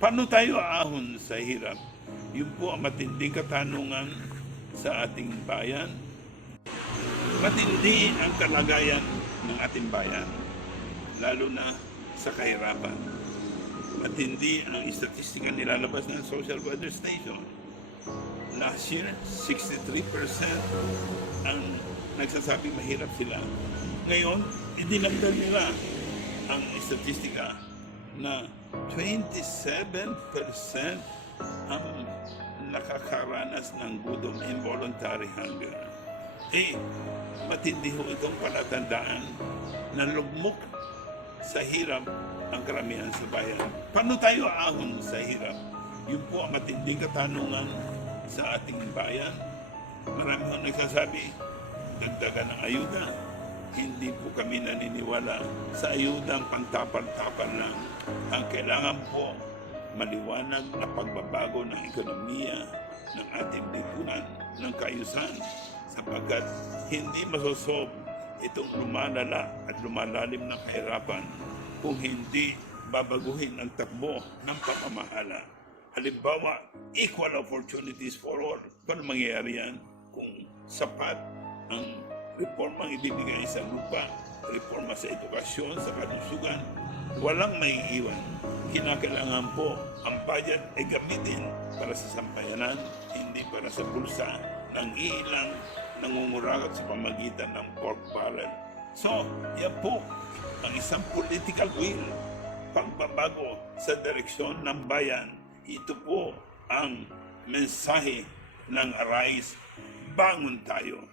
Paano tayo aahon sa hirap? Yun po ang matinding katanungan sa ating bayan. Matindi ang kalagayan ng ating bayan, lalo na sa kahirapan. Matindi ang statistika nilalabas ng Social Weather Station. Last year, 63% ang nagsasabing mahirap sila. Ngayon, idinagdag nila ang statistika na 27% ang nakakaranas ng gutom, involuntary hunger. Matindi ho itong palatandaan na lugmok sa hirap ang karamihan sa bayan. Paano tayo ahon sa hirap? Yun po ang matinding katanungan sa ating bayan. Marami ho nagsasabi, dagdagan ng ayuda. Hindi po kami naniniwala sa ayudang pantapal-tapal lang. Ang kailangan po, maliwanag na pagbabago ng ekonomiya ng ating lipunan, ng kaayusan, sapagkat hindi masosolve itong lumalala at lumalalim ng kahirapan kung hindi babaguhin ang takbo ng pamamahala. Halimbawa, equal opportunities for all. Paano mangyayari yan kung sapat ang reformang ibibigay sa lupa, reforma sa edukasyon, sa kalusugan? Walang maiiwan. Kinakailangan po ang budget ay gamitin para sa sampayanan, hindi para sa bulsa ng ilang nangungurakot sa pamagitan ng pork barrel. So, yan po ang isang political will, pagbabago sa direksyon ng bayan. Ito po ang mensahe ng Arise, bangon tayo.